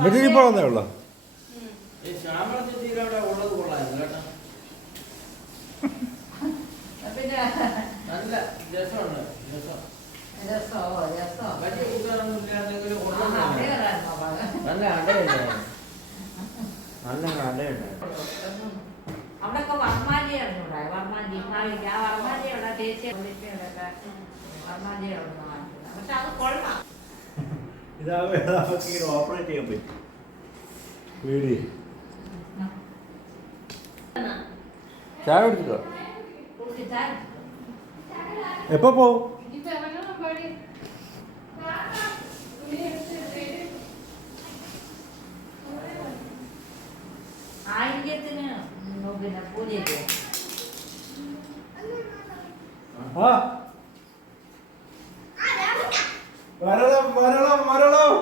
Material ഉള്ളു. നല്ല രസമുണ്ട്. നല്ല അടയുണ്ട്. നല്ല അടയുണ്ട്. അവിടെയൊക്കെ വർമാജിയാണ് ഉണ്ടായി. വർമാജി ആ വർമാജിയുടെ ടേസ്റ്റ് വർമാജിയുടെ പക്ഷെ അത് കൊള്ളാം. ഇതാവുമ്പോൾ ഓപ്പറേറ്റ് ചെയ്യാൻ പറ്റും. വീഡിയോ ചായ കുടിച്ചോ? എപ്പോ പോവും? ആയിരത്തിന് പിന്നെ പൂജയ്ക്ക് വരണം വരണം വരണം.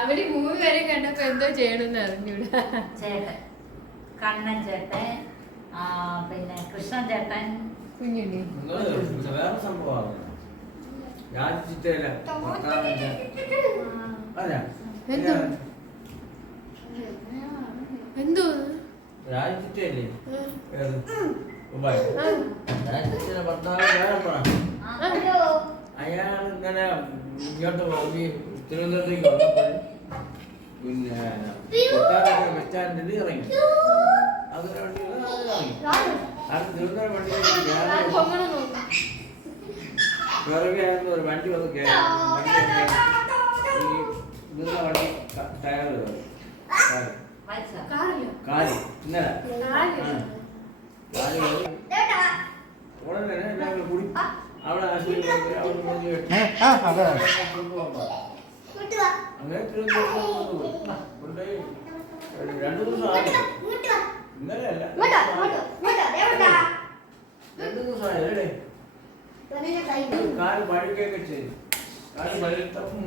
അവര് 3 പേരും കണ്ടപ്പോ എന്തോ ചെയ്യണമെന്ന് അറിഞ്ഞൂടാ. ചേട്ടൻ കണ്ണൻ ചേട്ടൻ പിന്നെ കൃഷ്ണൻ ചേട്ടൻ കുഞ്ഞുണ്ണി വേറെ സംഭവമാണ്. എന്തോ രാജിച്ചിട്ടല്ലേ രാജിച്ചിന്റെ ഭർത്താവ് വേറെ അയാൾ ഇങ്ങനെ ഇങ്ങോട്ട് പോയി തിരുവനന്തപുരത്തേക്ക് വന്നപ്പോൾ പിന്നെ ബസ് സ്റ്റാൻഡിൽ ഇറങ്ങി. അതിന് വേണ്ടി ഇറങ്ങി. അത് തിരുവനന്തപുരം വണ്ടി പിറകെ ആയിരുന്നു ഒരു വണ്ടി വന്ന് കയറി. ഈ ഇന്നലെ വണ്ടി ടയർ കാലി ഇന്നലെ ഉടനെ എല്ലാവരും കൂടി അവിടെ ആശുപത്രി അങ്ങനെ തിരുവനന്തപുരത്ത് കൊണ്ടുപോയി 2 ദിവസം ആയി. ഇന്നലെ അല്ല 2 ദിവസം ആയല്ലേ. കാല് പഴുക്കൊക്കെ ചെയ്തു. കാല് പഴുത്തപ്പം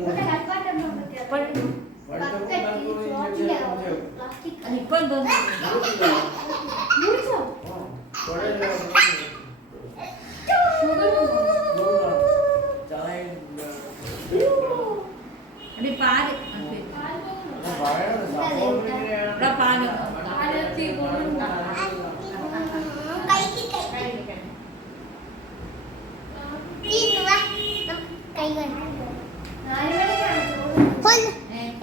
ഇപ്പൊ പാല്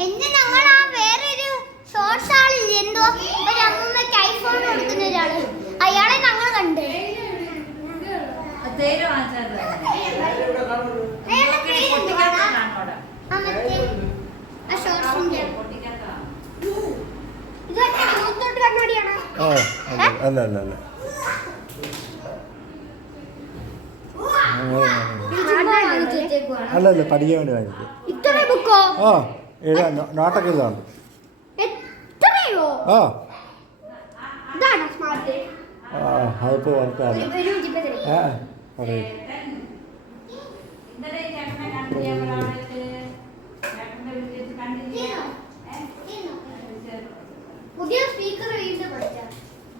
എന്ത് ഞങ്ങൾ ആ വേറൊരു ഷോർട്സ് ആളില്ലേ എന്തോ ഒരു അമ്മൂമ്മക്ക് ഐഫോൺ കൊടുക്കുന്ന ഒരാള് അയാളെ ഞങ്ങൾ കണ്ട് അല്ല അല്ല അല്ല അല്ല അല്ല പഠിക്കാൻ വേണ്ടി വാങ്ങിച്ചു. ആ എഴുതാ നോട്ടൊക്കെ എഴുതാണ്ട്. ആ അതിപ്പോ വർക്കാണ്. ആ പറയൂ.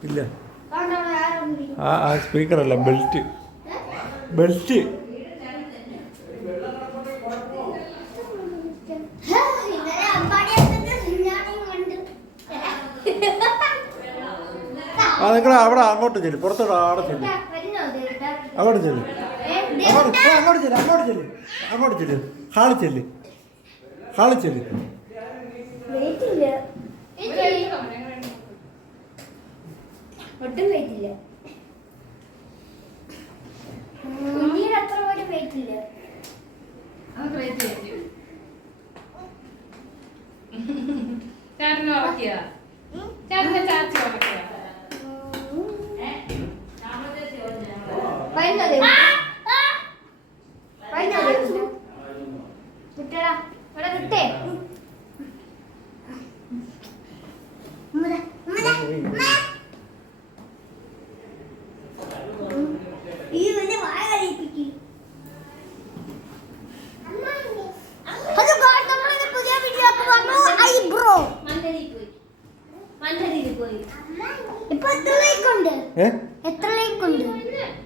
ഇല്ല ആ സ്പീക്കറല്ല ബെൽറ്റ് ബെൽറ്റ്. ആ നിങ്ങൾ അവിടെ അങ്ങോട്ട് ചെല്ലും, പുറത്തോട്ട് അവിടെ ചെല്ലും, അങ്ങോട്ട് ചെല്ലും, അങ്ങോട്ട് ചെല്ലും, അങ്ങോട്ട് ചെല്ലും, അങ്ങോട്ട് ചെല്ലും, ഹാളിൽ ചെല്ലും, ഹാളിൽ ചെല്ലും. ഒട്ടും വെയിറ്റില്ല. കുഞ്ഞിന് അത്ര പോലും വെയിറ്റില്ല. ചേട്ടന് ഉറക്കിയ ചേട്ടനെ ചാച്ചി ഉറക്കിയ ഈ വലിയ വായ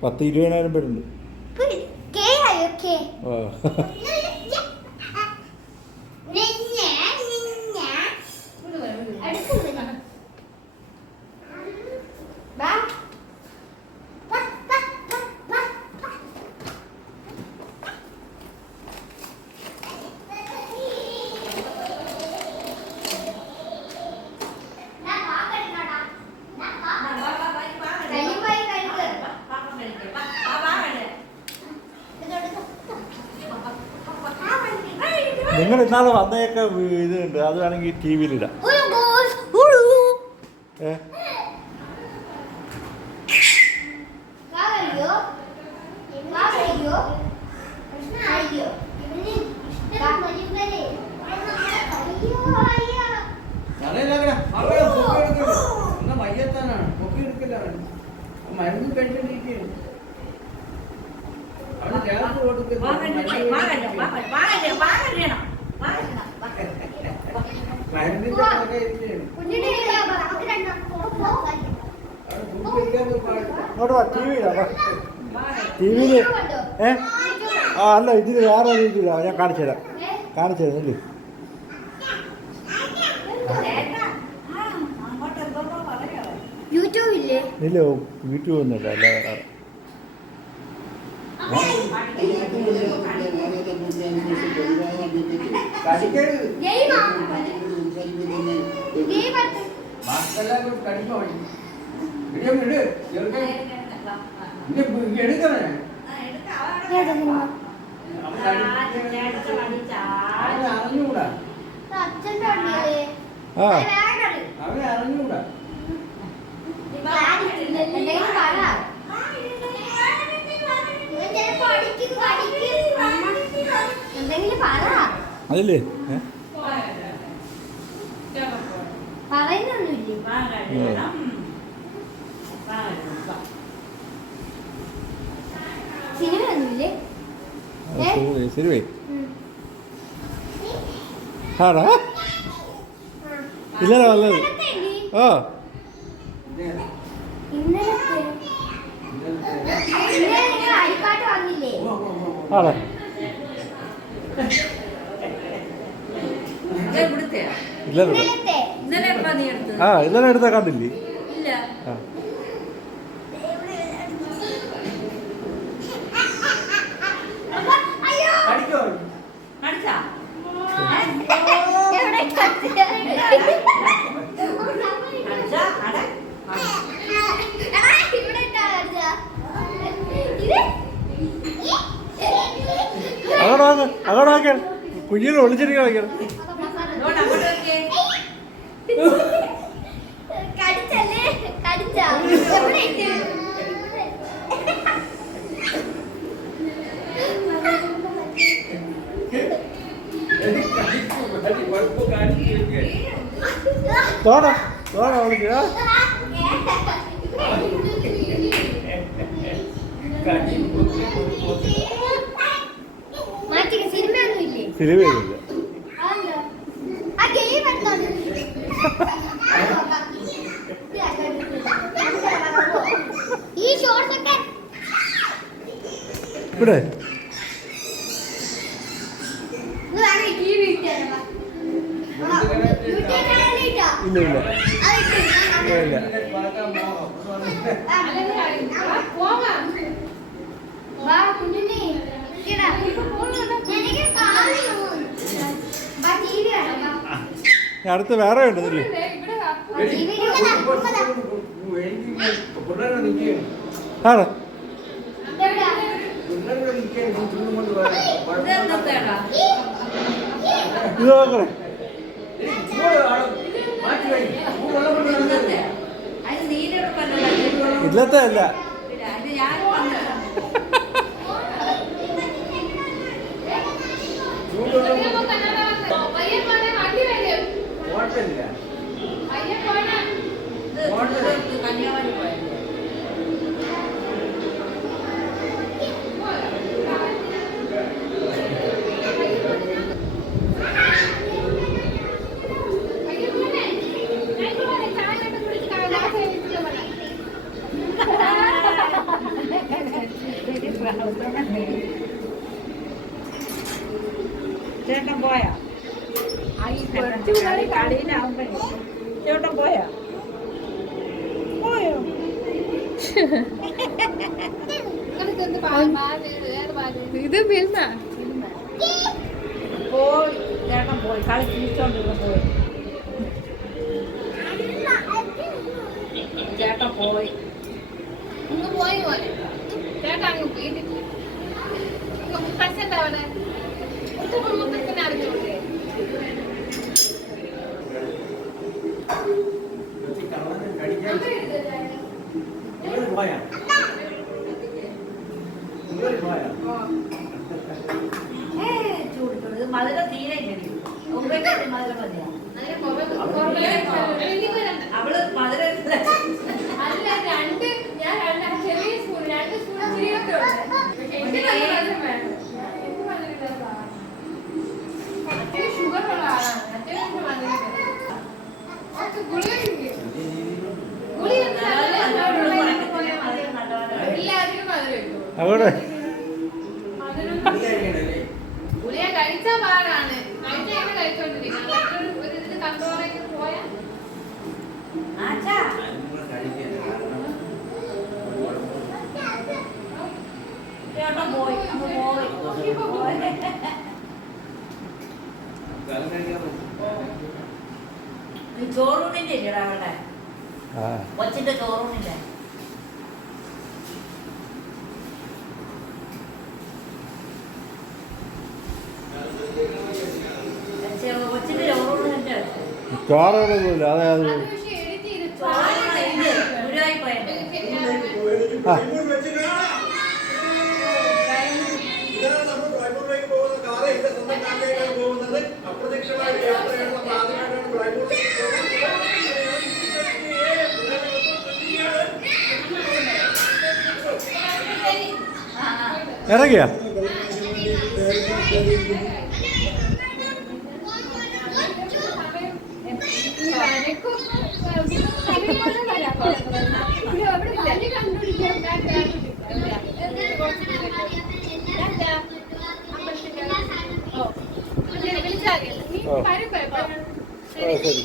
10-20,000 പേരുണ്ട്. ആ. നിങ്ങൾ ഇന്നാളെ വന്നയൊക്കെ ഇതുണ്ട്, അത് വേണമെങ്കിൽ ടി വിയിലിടാം. ഏ മയ്യത്താനാണ് പൊക്കി എടുക്കില്ല. മരുന്ന് കഴിച്ചിട്ടിരിക്കുകയാണ്. അവിടെ ചേർത്ത് കൊടുക്കുന്നത് മരുന്നിന്റെ പുറകെ ഇരിക്കുകയാണ്. ഇങ്ങോട്ട് വാ, ടി വിയിലാ. ടി വിയിൽ ഏ ആ അല്ല, ഇതിൽ വേറെ രീതിയിലാണ്. ഞാൻ കാണിച്ചു തരാം അല്ലേ. യൂട്യൂബില്ലേ? ഇല്ല, യൂട്യൂബ് ഒന്നുമില്ല. അല്ല വേറെ അറിഞ്ഞൂടാ, ആ അവനെ അറിഞ്ഞൂടാ. അതില്ലേ സിനിമയൊന്നുമില്ലേ? ശരി വേ ആടാ ഇല്ലല്ലോ നല്ലത്. ആ അരിപ്പാട്ട് വന്നില്ലേ? ആടാ ഇല്ലല്ലോ. ആ ഇന്നലെ എടുത്താൽ കണ്ടില്ലേ? ആ അങ്ങോട്ട് വാങ്ങിയാണ് കുഞ്ഞിനെ ഒളിച്ചിരിക്കാൻ വാങ്ങിക്കണം. തോടാ വിളിക്കുക. സിനിമയൊന്നുമില്ല. ഇവിടെ ഇല്ല ഇല്ല. അടുത്ത് വേറെ ഉണ്ടല്ലേ? ആണോ? ഇത് നോക്കണേ. ഇല്ലത്തെ അല്ല. ചേട്ടൻ പോയാ കളിയിലാവുമ്പോ ചേട്ടൻ പോയാ പോയോ ഇത് പിന്നെ പോയി ചേട്ടൻ പോയി കളി തിരിച്ചോണ്ടിരുന്ന പോയി ചേട്ടൻ പോയി ഇങ്ങ് പോയി പോലെ ചേട്ടാ അങ്ങ് വീട്ടിൽ മുത്തച്ഛൻ്റെ അവിടെ മുത്തച്ഛനെ അറിഞ്ഞോണ്ടേ ചൂട് ഇത് മധുരം തീരെ ഇല്ലടി മധുരം മതിയാ അവള് മധുരം അല്ല ഞാൻ ചെറിയ സ്പൂൺ 2 സ്പൂൺ ചിരിയൊക്കെ ഉണ്ട് പക്ഷെ എനിക്ക് നല്ല മധുരം വേണം എനിക്ക് മധുരമില്ലാത്ത ഷുഗർ ഉള്ള ആളാണ് അത്യാവശ്യം മധുരം ഗുളിക എല്ലാത്തിനും മധുരം ഇട്ടു അവിടെ ഗുളിക കഴിച്ചാൽ പാടാണ് കഴിച്ചാൽ കഴിച്ചോണ്ടിരിക്കണം ഒരു ഇതിന് കൺട്രോളായിട്ട് പോയാൽ ആച്ചാ ചേട്ടൻ പോയി ചോറൂണിന്റെ ഇല്ലടാ അവിടെ കൊച്ചിന്റെ ചോറൂണിന്റെ കൊച്ചിന്റെ ചോറൂണിന്റെ ചോറൊന്നുമില്ല അതെ അത് പക്ഷെ എഡിറ്റ് ചെയ്ത് ഗുരുവായി പോയത് ആ ഇറങ്ങിയ വിളിച്ചാൽ ശരി ശരി